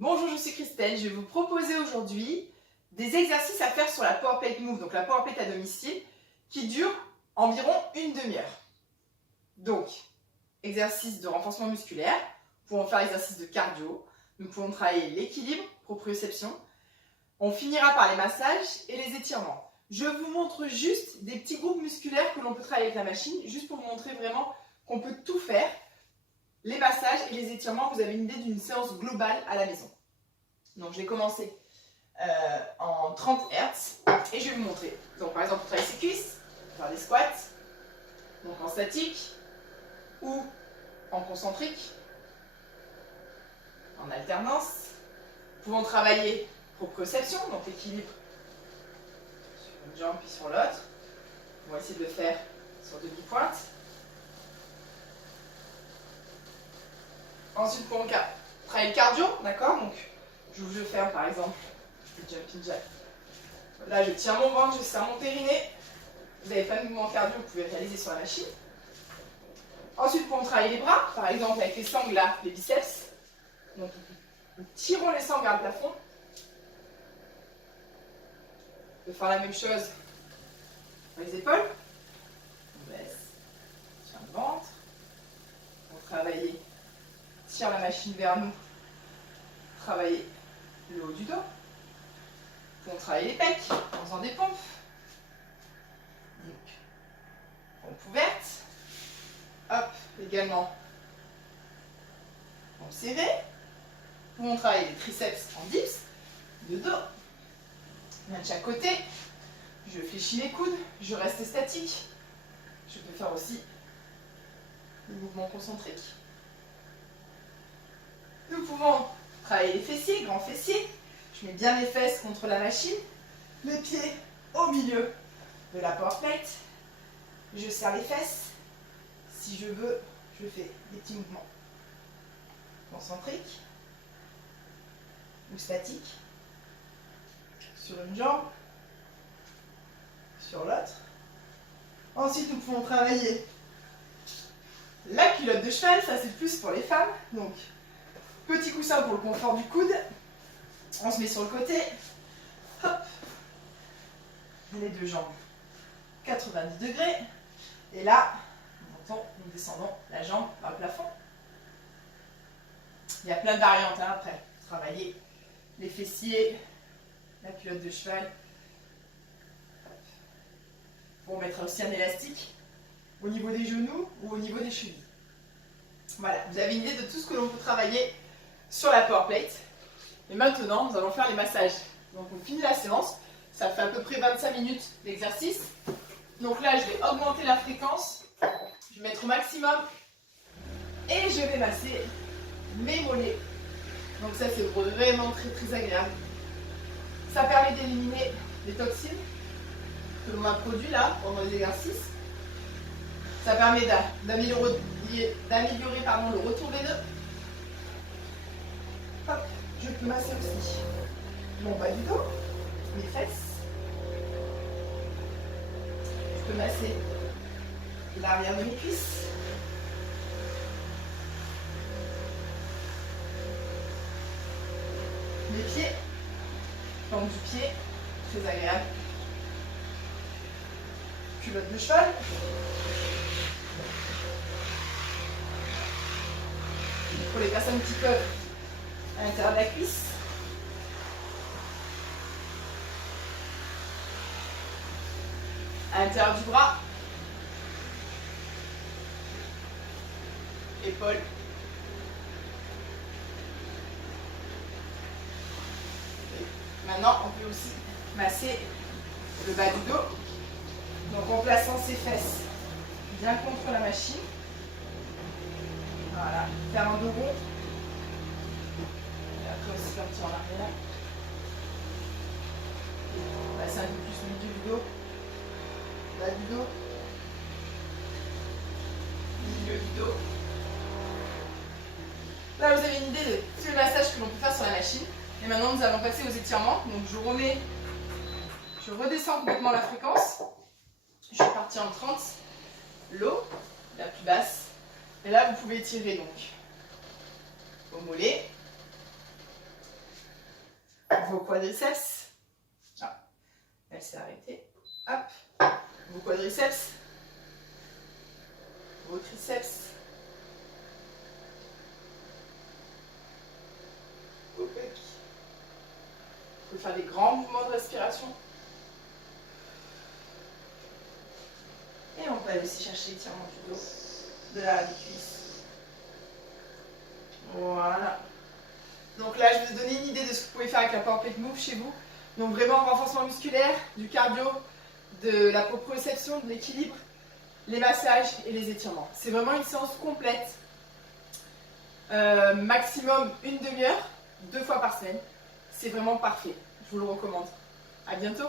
Bonjour, je suis Christelle. Je vais vous proposer aujourd'hui des exercices à faire sur la Power Plate Move, donc la Power Plate à domicile, qui dure environ une demi-heure. Donc, exercice de renforcement musculaire, nous pouvons faire l'exercice de cardio, nous pouvons travailler l'équilibre, proprioception. On finira par les massages et les étirements. Je vous montre juste des petits groupes musculaires que l'on peut travailler avec la machine, juste pour vous montrer vraiment qu'on peut tout faire. Les massages et les étirements, vous avez une idée d'une séance globale à la maison. Donc je vais commencer en 30 Hz et je vais vous montrer. Donc par exemple, pour travailler ses cuisses, faire des squats, donc en statique ou en concentrique, en alternance. Nous pouvons travailler proprioception, donc l'équilibre sur une jambe puis sur l'autre. On va essayer de le faire sur demi-pointe. Ensuite, pour travailler le cardio, d'accord? Donc, je ferme par exemple le jumping jack. Là, je tiens mon ventre, je serre mon périnée. Vous n'avez pas de mouvement cardio, vous pouvez le réaliser sur la machine. Ensuite, pour travailler les bras, par exemple avec les sangles là, les biceps. Donc, nous tirons les sangles vers le plafond. On peut faire la même chose pour les épaules. On baisse, tient le ventre. Pour travailler, tire la machine vers nous. Travailler le haut du dos. Pour travailler les pecs en faisant des pompes. Donc, pompe ouverte. Hop, également pompe serrée. Pour travailler les triceps en dips, le dos. Bien de chaque côté. Je fléchis les coudes, je reste statique. Je peux faire aussi des mouvements concentriques. Nous pouvons travailler les fessiers, grands fessiers. Je mets bien les fesses contre la machine, les pieds au milieu de la power plate. Je serre les fesses. Si je veux, je fais des petits mouvements concentriques ou statiques sur une jambe, sur l'autre. Ensuite, nous pouvons travailler la culotte de cheval, ça c'est plus pour les femmes. Donc, petit coussin pour le confort du coude. On se met sur le côté. Hop. Les deux jambes 90 degrés. Et là, nous descendons la jambe vers le plafond. Il y a plein de variantes hein, après. Travailler les fessiers, la culotte de cheval. Pour mettre aussi un élastique au niveau des genoux ou au niveau des chevilles. Voilà, vous avez une idée de tout ce que l'on peut travailler sur la power plate. Et maintenant, nous allons faire les massages. Donc on finit la séance. Ça fait à peu près 25 minutes d'exercice. Donc là, je vais augmenter la fréquence. Je vais mettre au maximum. Et je vais masser mes mollets. Donc ça, c'est vraiment très très agréable. Ça permet d'éliminer les toxines que l'on a produites là pendant les exercices. Ça permet d'améliorer le retour veineux. Hop, je peux masser aussi mon bas du dos, mes fesses. Je peux masser l'arrière de mes cuisses. Les pieds, planque du pied, très agréable. Culotte de cheval. Pour les personnes qui peuvent à l'intérieur de la cuisse. À l'intérieur du bras. Épaules. Maintenant, on peut aussi masser le bas du dos. Donc en plaçant ses fesses bien contre la machine. Voilà, faire un dos rond. Et après aussi partir en arrière. Passer un peu plus au milieu du dos. Bas du dos. Milieu du dos. Là, vous avez une idée de tout le massage que l'on peut faire sur la machine. Et maintenant, nous allons passer aux étirements. Donc, je redescends complètement la fréquence. Je vais partir en 30. L'eau, la plus basse. Et là, vous pouvez étirer donc au mollet, vos quadriceps. Ah, elle s'est arrêtée. Hop. Vos quadriceps. Vos triceps. Vos pecs. Vous pouvez faire des grands mouvements de respiration. Et on peut aller aussi chercher l'étirement du dos, de l'arrière des cuisses. Voilà. Donc là, je vais vous donner une idée de ce que vous pouvez faire avec la Power Plate Move chez vous. Donc vraiment renforcement musculaire, du cardio, de la proprioception, de l'équilibre, les massages et les étirements. C'est vraiment une séance complète. Maximum une demi-heure, 2 fois par semaine. C'est vraiment parfait. Je vous le recommande. À bientôt.